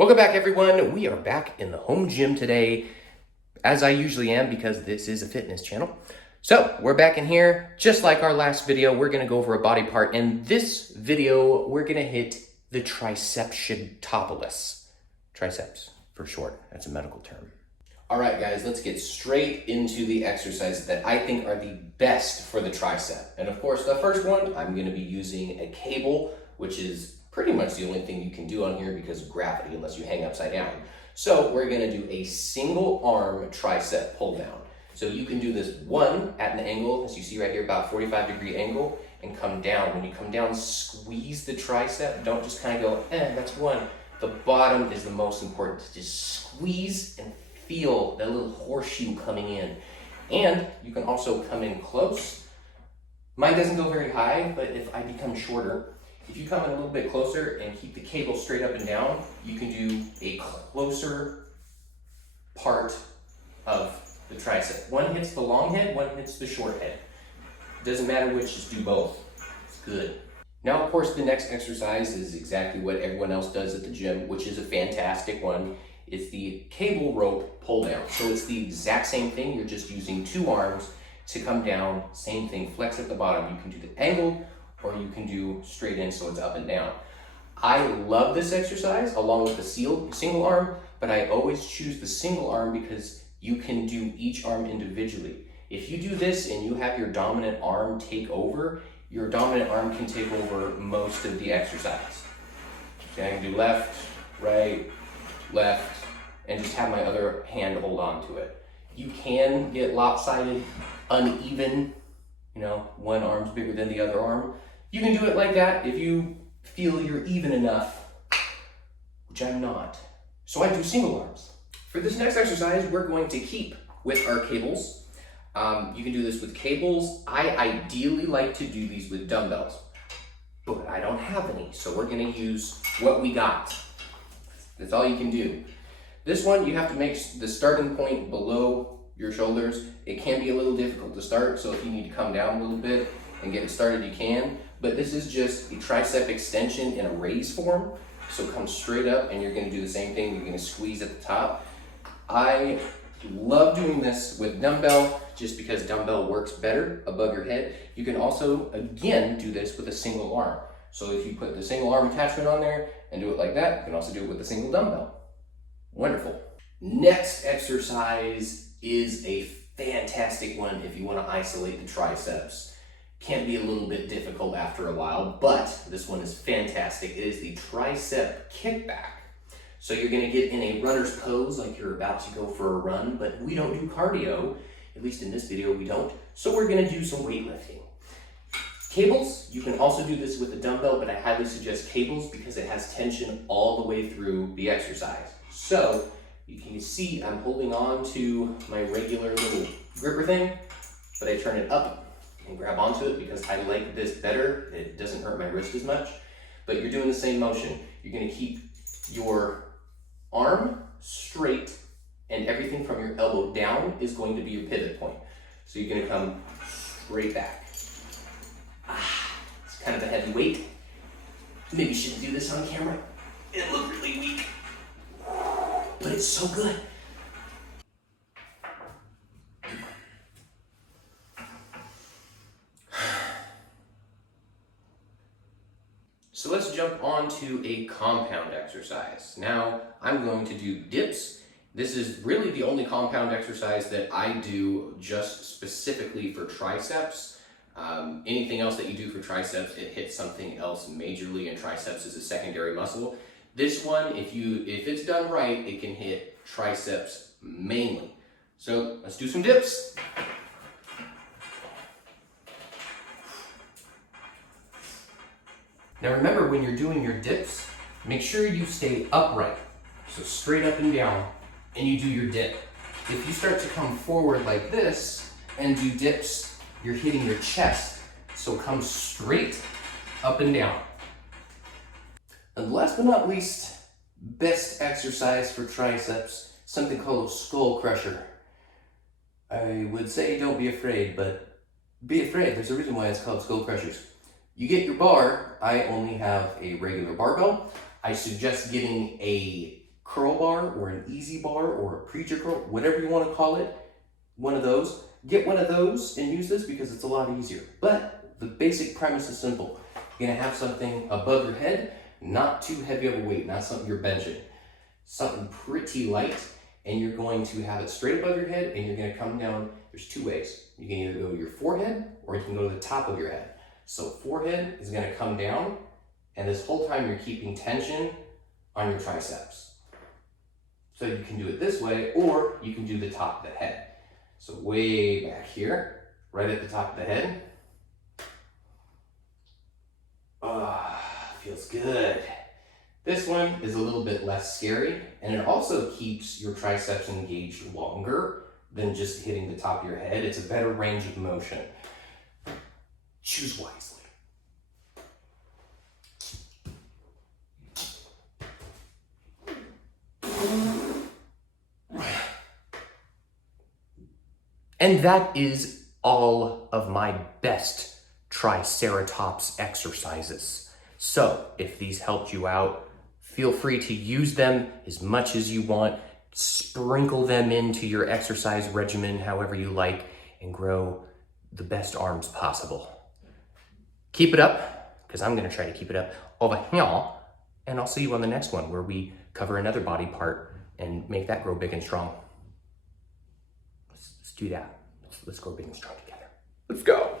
Welcome back, everyone. We are back in the home gym today, as I usually am because this is a fitness channel. So we're back in here, just like our last video. We're gonna go over a body part. In this video, we're gonna hit the triceptioptalis. Triceps, for short. That's a medical term. All right, guys, let's get straight into the exercises that I think are the best for the tricep. And of course, the first one, I'm gonna be using a cable, which is pretty much the only thing you can do on here because of gravity, unless you hang upside down. So we're gonna do a single arm tricep pull down. So you can do this one at an angle, as you see right here, about 45-degree angle, and come down. When you come down, squeeze the tricep. Don't just kind of go, that's one. The bottom is the most important. Just squeeze and feel that little horseshoe coming in. And you can also come in close. Mine doesn't go very high, but if I become shorter, if you come in a little bit closer and keep the cable straight up and down, you can do a closer part of the tricep. One hits the long head, one hits the short head. Doesn't matter which, just do both. It's good. Now, of course, the next exercise is exactly what everyone else does at the gym, which is a fantastic one. It's the cable rope pull down. So it's the exact same thing. You're just using two arms to come down. Same thing, flex at the bottom. You can do the angled, or you can do straight in so it's up and down. I love this exercise along with the single arm, but I always choose the single arm because you can do each arm individually. If you do this and you have your dominant arm take over, your dominant arm can take over most of the exercise. Okay, I can do left, right, left, and just have my other hand hold on to it. You can get lopsided, uneven, one arm's bigger than the other arm. You can do it like that if you feel you're even enough, which I'm not. So I do single arms. For this next exercise, we're going to keep with our cables. You can do this with cables. I ideally like to do these with dumbbells, but I don't have any, so we're gonna use what we got. That's all you can do. This one, you have to make the starting point below your shoulders. It can be a little difficult to start, so if you need to come down a little bit and get it started, you can. But this is just a tricep extension in a raise form. So come straight up and you're gonna do the same thing. You're gonna squeeze at the top. I love doing this with dumbbell just because dumbbell works better above your head. You can also, again, do this with a single arm. So if you put the single arm attachment on there and do it like that, you can also do it with a single dumbbell. Wonderful. Next exercise is a fantastic one if you wanna isolate the triceps. Can be a little bit difficult after a while, but this one is fantastic. It is the Tricep Kickback. So you're gonna get in a runner's pose like you're about to go for a run, but we don't do cardio, at least in this video we don't, so we're gonna do some weightlifting. Cables, you can also do this with a dumbbell, but I highly suggest cables because it has tension all the way through the exercise. So you can see I'm holding on to my regular little gripper thing, but I turn it up and grab onto it because I like this better. It doesn't hurt my wrist as much, but you're doing the same motion. You're gonna keep your arm straight and everything from your elbow down is going to be your pivot point. So you're gonna come straight back. It's kind of a heavy weight. Maybe you shouldn't do this on camera. It looked really weak, but it's so good. So let's jump on to a compound exercise. Now, I'm going to do dips. This is really the only compound exercise that I do just specifically for triceps. Anything else that you do for triceps, it hits something else majorly, and triceps is a secondary muscle. This one, if it's done right, it can hit triceps mainly. So let's do some dips. Now remember, when you're doing your dips, make sure you stay upright. So straight up and down, and you do your dip. If you start to come forward like this and do dips, you're hitting your chest. So come straight up and down. And last but not least, best exercise for triceps, something called skull crusher. I would say don't be afraid, but be afraid. There's a reason why it's called skull crushers. You get your bar. I only have a regular barbell. I suggest getting a curl bar or an easy bar or a preacher curl, whatever you want to call it, one of those. Get one of those and use this because it's a lot easier. But the basic premise is simple. You're gonna have something above your head, not too heavy of a weight, not something you're benching. Something pretty light, and you're going to have it straight above your head, and you're gonna come down. There's two ways. You can either go to your forehead or you can go to the top of your head. So forehead is gonna come down, and this whole time you're keeping tension on your triceps. So you can do it this way, or you can do the top of the head. So way back here, right at the top of the head. Feels good. This one is a little bit less scary, and it also keeps your triceps engaged longer than just hitting the top of your head. It's a better range of motion. Choose wisely. And that is all of my best triceratops exercises. So if these helped you out, feel free to use them as much as you want. Sprinkle them into your exercise regimen however you like, and grow the best arms possible. Keep it up, because I'm gonna try to keep it up over here, and I'll see you on the next one where we cover another body part and make that grow big and strong. Let's do that. Let's grow big and strong together. Let's go.